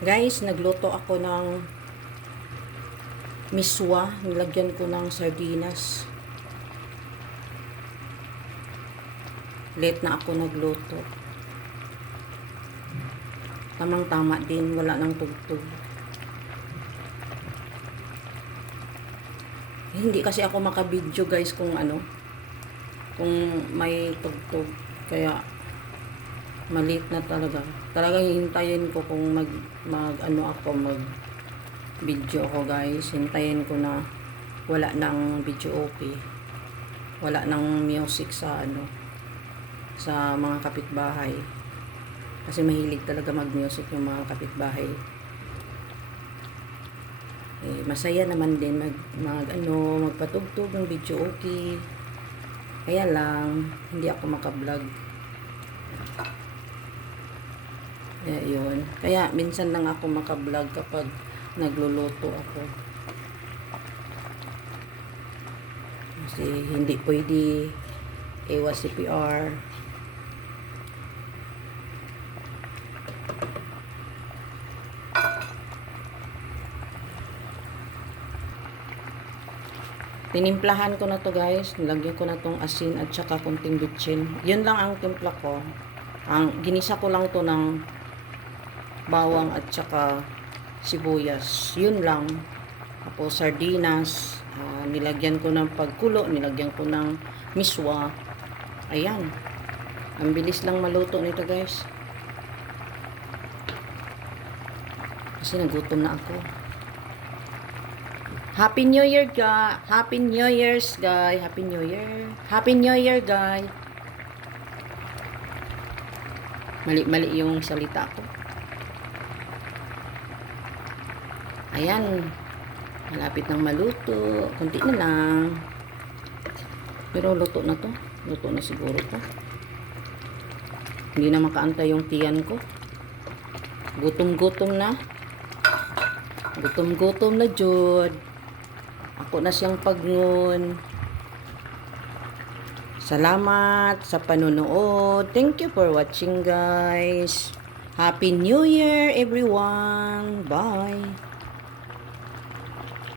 Guys, nagluto ako ng miswa. Nilagyan ko ng sardinas. Late na ako nagluto. Tamang-tama din. Wala nang tugtog. Hindi kasi ako makabidyo guys kung kung may tugtog. Kaya malit na talaga. Talagang hihintayin ko kung mag video ako guys. Hintayin ko na wala nang video okay. Wala nang music sa sa mga kapitbahay. Kasi mahilig talaga mag-music yung mga kapitbahay. Masaya naman din magpatugtog ng video okay. Kaya lang hindi ako maka-vlog. Yun. Kaya minsan lang ako maka-vlog kapag nagluluto ako. Kasi hindi pwede iwas CPR. Tinimplahan ko na to guys. Nilagyan ko na tong asin at saka kunting bitchin. Yun lang ang timpla ko. Ginisa ko lang to ng bawang at saka sibuyas. Yun lang. Tapos sardinas. Nilagyan ko ng pagkulo. Nilagyan ko ng miswa. Ayan. Ang bilis lang maluto nito guys. Kasi nagutom na ako. Happy New Year guys. Happy New Year's guys. Happy New Year. Happy New Year guys. Mali-mali yung salita ko. Ayan. Malapit nang maluto. Kunti na lang. Pero luto na to. Luto na siguro to. Hindi na makaantay yung tiyan ko. Gutom-gutom na. Gutom-gutom na jud. Ako na siyang pagngon. Salamat sa panonood. Thank you for watching guys. Happy New Year everyone. Bye.